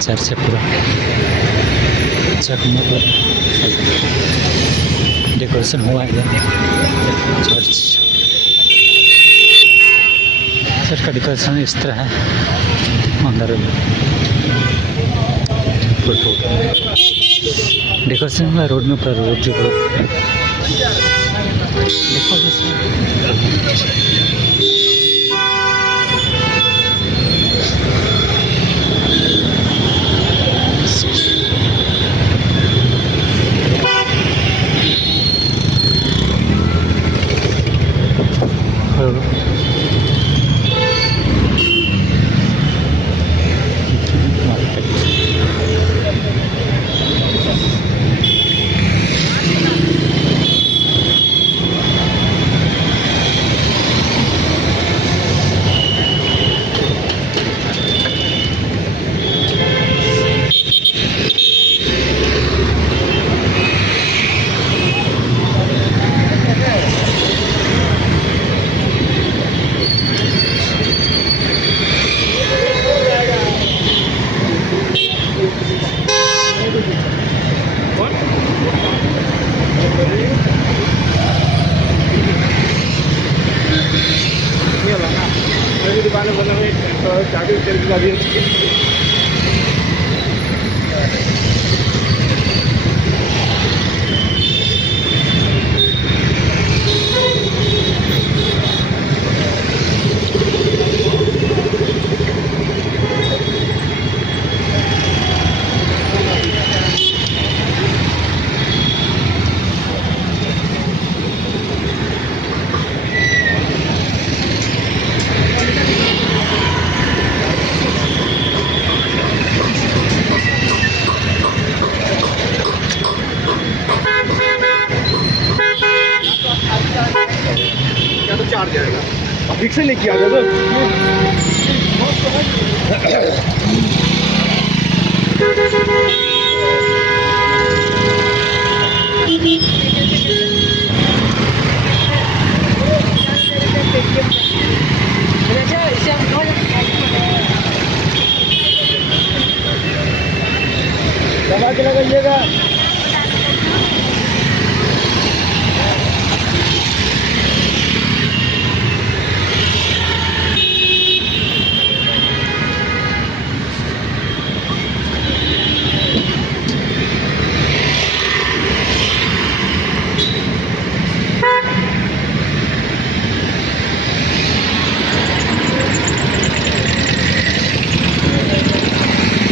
Church है पूरा जगमग डेकोरेशन हुआ है चर्च। चर्च का डेकोरेशन इस तरह है अंदर डेकोरेशन हुआ रोड में पूरा रोड दुकान बने हुए चाबी करके चार्ज जाएगा फिर से लेके आ जाओ तो